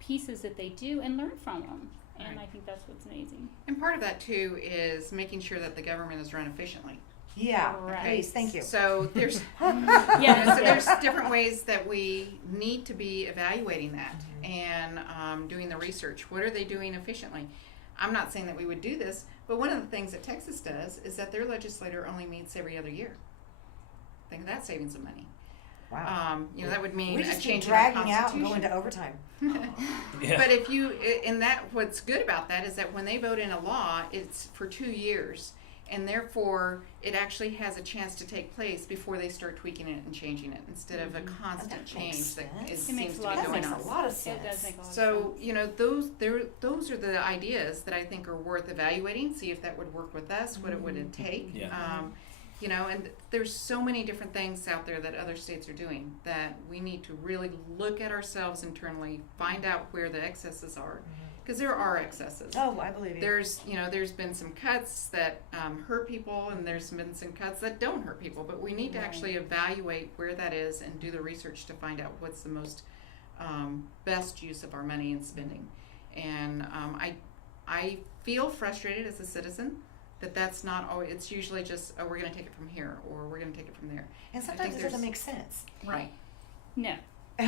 pieces that they do and learn from them. And Right. I think that's what's amazing. And part of that too is making sure that the government is run efficiently. Yeah, Right. please, thank you. So there's Yes, there's different ways that we need to be evaluating that and doing the research. What are they doing efficiently? I'm not saying that we would do this, but one of the things that Texas does is that their legislator only meets every other year. Think of that savings of money. Wow. That would mean We a just change keep in our dragging out and Constitution. going to overtime. But if you, what's good about that is that when they vote in a law, it's for 2 years. And therefore, it actually has a chance to take place before they start tweaking it and changing it, instead of a constant change that seems to be going on. That makes a lot of sense. It does make a lot of sense. So, those are the ideas that I think are worth evaluating, see if that would work with us, what it would take. Yeah. And there's so many different things out there that other states are doing that we need to really look at ourselves internally, find out where the excesses are, because there are excesses. Oh, I believe you. There's been some cuts that hurt people, and there's been some cuts that don't hurt people, but we need to actually evaluate where that is and do the research to find out what's the most best use of our money and spending. And I feel frustrated as a citizen that that's not always, it's usually just, oh, we're going to take it from here, or we're going to take it from there. And sometimes it doesn't make sense. Right. No. It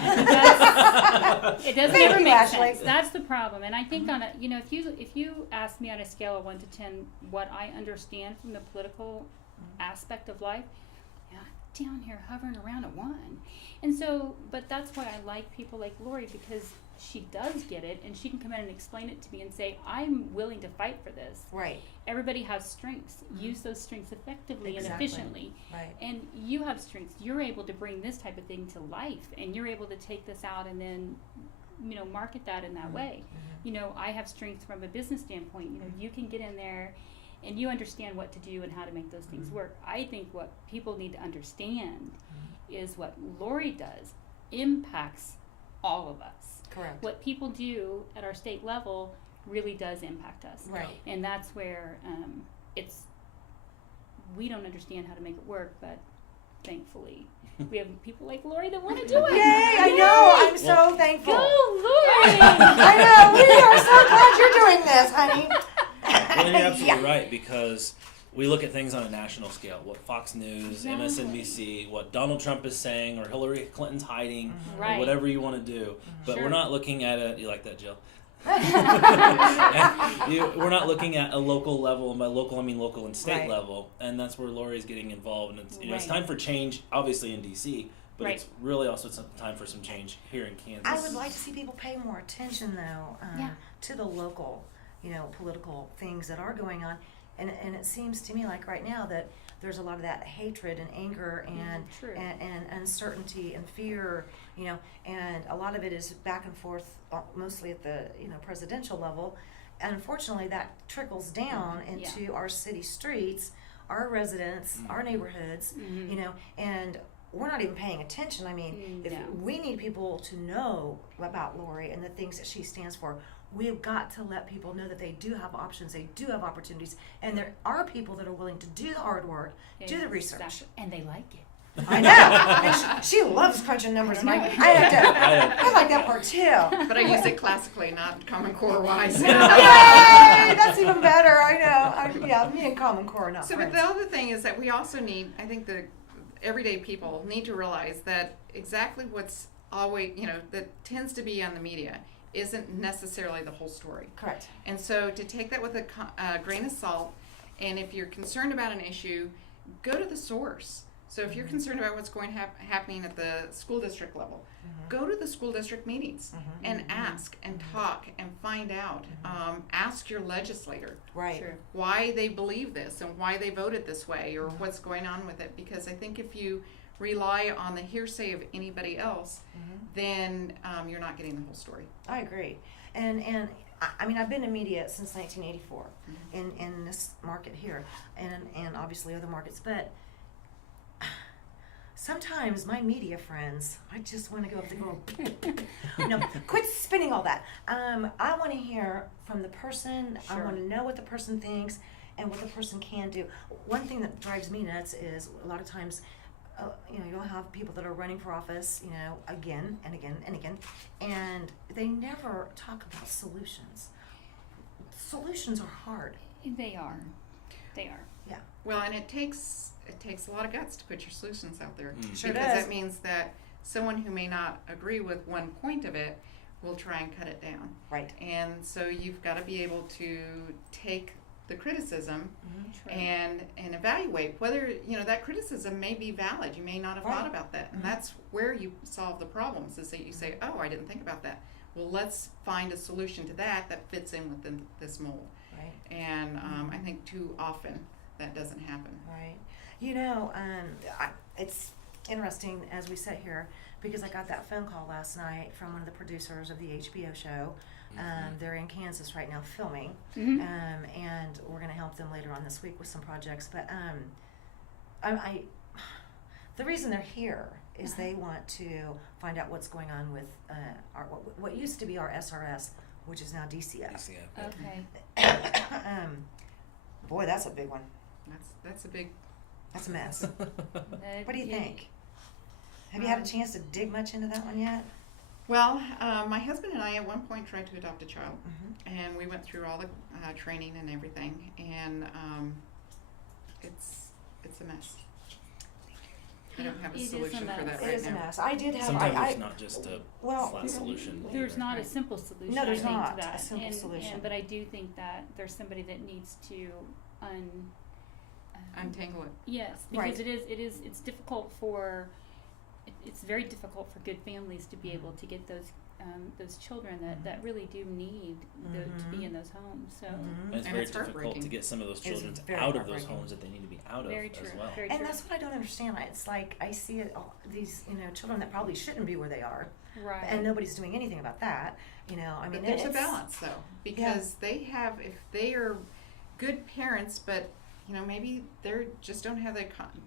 doesn't Thank ever you, make Ashley. sense. That's the problem. And I think on a, if you ask me on a scale of 1 to 10 what I understand from the political aspect of life, down here hovering around at 1. And so, but that's why I like people like Lori, because she does get it, and she can come in and explain it to me and say, I'm willing to fight for this. Right. Everybody has strengths. Use those strengths effectively and Exactly. efficiently. Right. And you have strengths. You're able to bring this type of thing to life, and you're able to take this out and then, market that in that way. I have strengths from a business standpoint. You can get in there and you understand what to do and how to make those things work. I think what people need to understand is what Lori does impacts all of us. Correct. What people do at our state level really does impact us. Right. And that's where we don't understand how to make it work, but thankfully we have people like Lori that want to do it. Yay! I know. I'm so thankful. Go, Lori! I know. We are so glad you're doing this, honey. Well, you're absolutely right, because we look at things on a national scale. What Fox News, MSNBC, what Donald Trump is saying, or Hillary Clinton's hiding, or whatever you want to do. But we're not looking at it. You like that, Jill? We're not looking at a local level, and by local I mean local and state level, and that's where Lori's getting involved. And it's it's time for change, obviously in DC, but it's really also time for some change here in Kansas. I would like to see people pay more attention, though, to the local, political things that are going on. And it seems to me like right now that there's a lot of that hatred and anger and uncertainty and fear, and a lot of it is back and forth, mostly at the presidential level. And unfortunately, that trickles down into our city streets, our residents, our neighborhoods, and we're not even paying attention. I mean, if we need people to know about Lori and the things that she stands for. We've got to let people know that they do have options, they do have opportunities, and there are people that are willing to do the hard work, do the research. And they like it. I know. And she loves crunching numbers, and I like that part too. But I use it classically, not Common Core wise. Yay! That's even better. I know. Me and Common Core are not friends. But the other thing is that we also need, I think the everyday people need to realize that exactly what's always, that tends to be on the media isn't necessarily the whole story. Correct. And so to take that with a grain of salt, and if you're concerned about an issue, go to the source. So if you're concerned about what's going happening at the school district level, go to the school district meetings and ask and talk and find out. Ask your legislator why they believe this and why they voted this way or what's going on with it. Because I think if you rely on the hearsay of anybody else, then you're not getting the whole story. I agree. And I mean, I've been in media since 1984 in this market here and obviously other markets, but sometimes my media friends, I just want to go up to go, quit spinning all that. I want to hear from the person. I want to know what the person thinks and what the person can do. One thing that drives me nuts is a lot of times you'll have people that are running for office, again and again and again, and they never talk about solutions. Solutions are hard. They are. Yeah. Well, and it takes a lot of guts to put your solutions out there. Sure because does. that means that someone who may not agree with one point of it will try and cut it down. Right. And so you've got to be able to take the criticism and evaluate whether, that criticism may be valid. You may not have thought about that. And that's where you solve the problems, is that you say, oh, I didn't think about that. Well, let's find a solution to that fits in within this mold. Right. And I think too often that doesn't happen. Right. It's interesting as we sit here, because I got that phone call last night from one of the producers of the HBO show. They're in Kansas right now filming, and we're going to help them later on this week with some projects. But the reason they're here is they want to find out what's going on with what used to be our SRS, which is now DCF. Okay. Boy, that's a big one. That's a mess. What do you think? Have you had a chance to dig much into that one yet? Well, my husband and I at one point tried to adopt a child, and we went through all the training and everything, and it's a mess. I don't have a solution for that right now. It is a mess. I did have. Sometimes there's not just a flat solution. There's not a simple solution. No, there's not to that. a simple solution. But I do think that there's somebody that needs to untangle it. Yes, because it's difficult for. It's very difficult for good families to be able to get those children that really do need to be in those homes. So and it's very difficult to get some of those children out of those homes that they need to be out of as well. Very and true. that's what I don't understand. It's like I see it all, these children that probably shouldn't be where they are, right? And nobody's doing anything about that. But there's a balance though, because they have, if they are good parents, but maybe they just don't have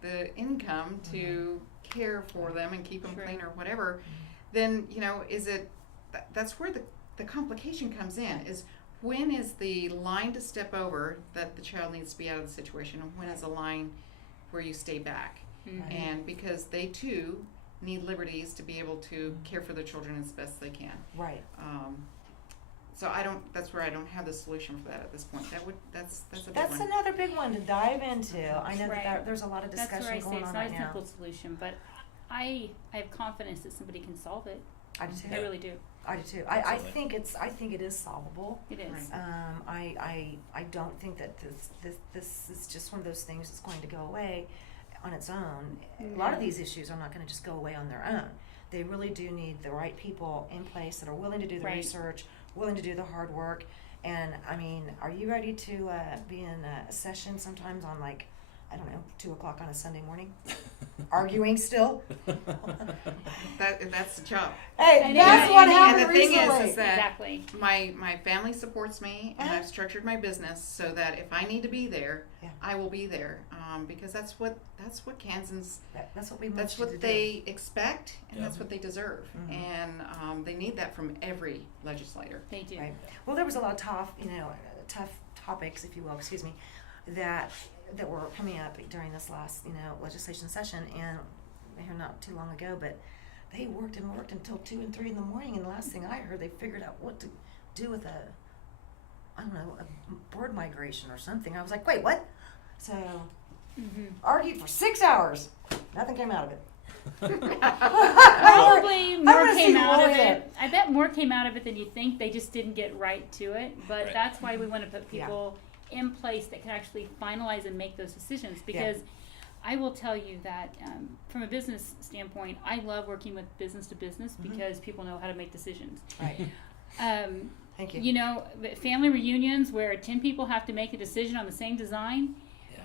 the income to care for them and keep them clean or whatever, then is it that's where the complication comes in, is when is the line to step over that the child needs to be out of the situation, and when is the line where you stay back. And because they too need liberties to be able to care for their children as best they can. Right. So that's where I don't have the solution for that at this point. That's a big one. That's another big one to dive into. I know that there's a lot of discussion going on right now. That's where I say it's not a simple solution, but I have confidence that somebody can solve it. I do too. I really do. I do too. I think it is solvable. It is. I don't think that this is just one of those things that's going to go away on its own. A lot of these issues are not going to just go away on their own. They really do need the right people in place that are willing to do the research, willing to do the hard work. And are you ready to be in a session sometimes on 2:00 on a Sunday morning? Arguing still? That's the job. Hey, that's what happened And the thing recently. is that my family supports me, and I've structured my business so that if I need to be there, I will be there, because that's what Kansans. That's what we. That's what they expect, and that's what they deserve, and they need that from every legislator. They do. Right. Well, there was a lot of tough topics, if you will, excuse me, that were coming up during this last, legislation session, and here not too long ago, but they worked until 2 and 3 in the morning, and the last thing I heard, they figured out what to do with a bird migration or something. I was like, wait, what? So, argued for 6 hours. Nothing came out of it. Probably more came out of it. I bet more came out of it than you think. They just didn't get right to it, but that's why we want to put people in place that can actually finalize and make those decisions, because I will tell you that from a business standpoint, I love working with business to business because people know how to make decisions. Right. Thank you. Family reunions where 10 people have to make a decision on the same design,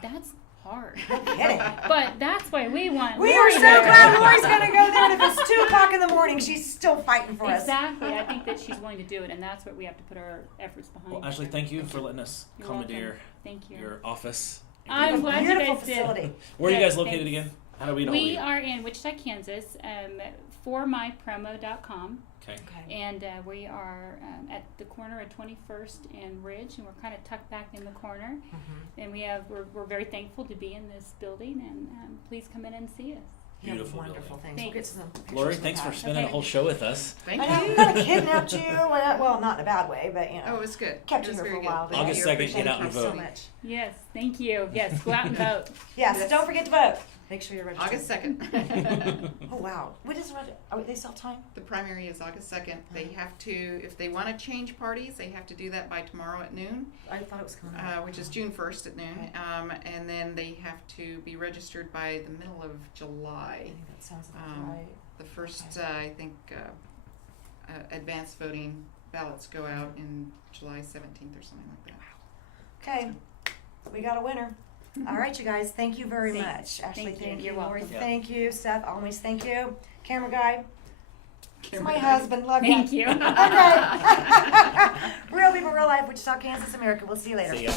that's hard. But that's why we want We Lori are so there. glad Lori's going to go there, and if it's 2:00 in the morning, she's still fighting for us. Exactly. I think that she's willing to do it, and that's what we have to put our efforts behind. Well, Ashley, thank you for letting us You're commandeer Thank you. your office. I'm glad you guys facility. did. Where are you Yes, guys located thanks. again? How do we know? We are in Wichita, Kansas, formypromo.com. Okay. And we are at the corner of 21st and Ridge, and we're kind of tucked back in the corner. And we're very thankful to be in this building, and please come in and see us. Beautiful wonderful building. things. We'll get some pictures Lori, of thanks for that. spending a whole show with us. Thank I you. know, we kind of kidnapped you. Well, not in a bad way, but Oh, it was good. kept It you was here for very a while. good. August 2nd, get out and Thank you vote. so much. Yes, thank you. Yes, go out and vote. Yes, don't forget to vote. Make sure you're registered. August 2nd. Oh, wow. What is they still have time? The primary is August 2nd. They have to, if they want to change parties, they have to do that by tomorrow at noon. I thought it was coming up. Which is June 1st at noon. And then they have to be registered by the middle of July. I think that sounds about right. The first, I think, advanced voting ballots go out in July 17th or something like that. Okay, we got a winner. All right, you guys, thank you very much. Ashley, thank you. You're Lori, welcome. thank you. Seth, always thank you. Camera guy. It's my guy. husband. Love Thank you. Okay. Real people, real life, Wichita, Kansas, America. We'll see you later. See ya.